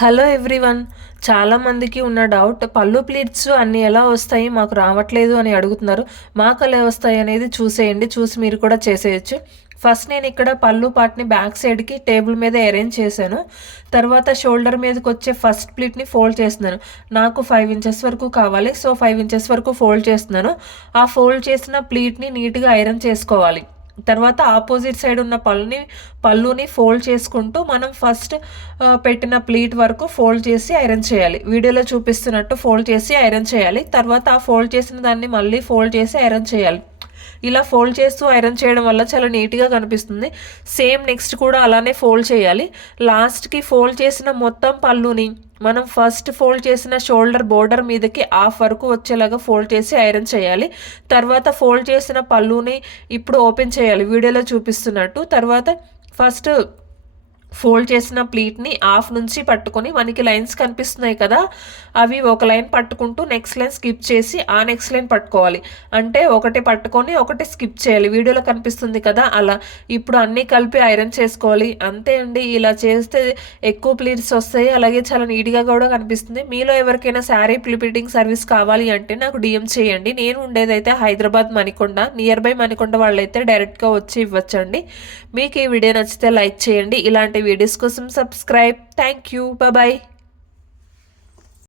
Hello everyone. చాలామందికి ఉన్న doubt పళ్ళు ప్లీట్స్ అన్నీ ఎలా వస్తాయి, మాకు రావట్లేదు అని అడుగుతున్నారు. మాకు ఎలా వస్తాయి అనేది చూసేయండి, చూసి మీరు కూడా చేసేయచ్చు. ఫస్ట్ నేను ఇక్కడ పళ్ళు పార్ట్ని బ్యాక్ సైడ్కి టేబుల్ మీద అరేంజ్ చేశాను. తర్వాత షోల్డర్ మీదకి వచ్చే ఫస్ట్ ప్లీట్ని ఫోల్డ్ చేస్తున్నాను. నాకు 5 ఇంచెస్ వరకు కావాలి, సో 5 ఇంచెస్ వరకు ఫోల్డ్ చేస్తున్నాను. ఆ ఫోల్డ్ చేసిన ప్లీట్ని నీట్గా ఐరన్ చేసుకోవాలి. తర్వాత ఆపోజిట్ సైడ్ ఉన్న పళ్ళుని ఫోల్డ్ చేసుకుంటూ మనం ఫస్ట్ పెట్టిన ప్లీట్ వరకు ఫోల్డ్ చేసి ఐరన్ చేయాలి. వీడియోలో చూపిస్తున్నట్టు ఫోల్డ్ చేసి ఐరన్ చేయాలి. తర్వాత ఆ ఫోల్డ్ చేసిన దాన్ని మళ్ళీ ఫోల్డ్ చేసి ఐరన్ చేయాలి. ఇలా ఫోల్డ్ చేస్తూ ఐరన్ చేయడం వల్ల చాలా నీట్గా కనిపిస్తుంది. సేమ్ నెక్స్ట్ కూడా అలానే ఫోల్డ్ చేయాలి. లాస్ట్కి ఫోల్డ్ చేసిన మొత్తం పళ్ళుని మనం ఫస్ట్ ఫోల్డ్ చేసిన షోల్డర్ బోర్డర్ మీదకి హాఫ్ వరకు వచ్చేలాగా ఫోల్డ్ చేసి ఐరన్ చేయాలి. తర్వాత ఫోల్డ్ చేసిన పళ్ళుని ఇప్పుడు ఓపెన్ చేయాలి వీడియోలో చూపిస్తున్నట్టు. తర్వాత ఫస్ట్ ఫోల్డ్ చేసిన ప్లీట్ని హాఫ్ నుంచి పట్టుకొని మనకి లైన్స్ కనిపిస్తున్నాయి కదా, అవి ఒక లైన్ పట్టుకుంటూ నెక్స్ట్ లైన్ స్కిప్ చేసి ఆ నెక్స్ట్ లైన్ పట్టుకోవాలి. అంటే ఒకటి పట్టుకొని ఒకటి స్కిప్ చేయాలి, వీడియోలో కనిపిస్తుంది కదా అలా. ఇప్పుడు అన్నీ కలిపి ఐరన్ చేసుకోవాలి. అంతే అండి, ఇలా చేస్తే ఎక్కువ ప్లీట్స్ వస్తాయి, అలాగే చాలా నీట్గా కూడా కనిపిస్తుంది. మీలో ఎవరికైనా శారీ ప్రిపేటింగ్ సర్వీస్ కావాలి అంటే నాకు డిఎం చేయండి. నేను ఉండేదైతే హైదరాబాద్ మణికొండ, నియర్ బై మణికొండ వాళ్ళైతే డైరెక్ట్గా వచ్చి ఇవ్వచ్చండి. మీకు ఈ వీడియో నచ్చితే లైక్ చేయండి. ఇలాంటి వీడియోస్ కోసం సబ్స్క్రైబ్. Thank you. బాయ్.